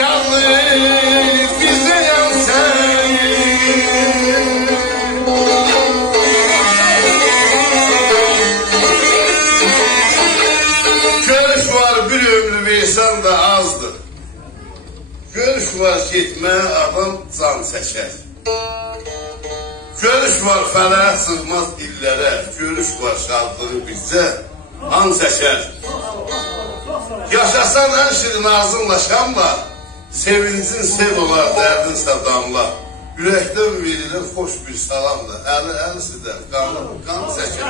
şanlı bizeyem seni. Görüş var bir ömrü versen de azdır. Görüş var gitme adam can çeker. Görüş var fələyə sığmaz illərə. Görüş var şadlığı bizcə an çəkər. Yaşasan ən şirin ağzınla şamla, sevincin sev olar, dərdinsə damla. Ürəkdən verilir xoş bir salamla, əli sizdən qan çəkər.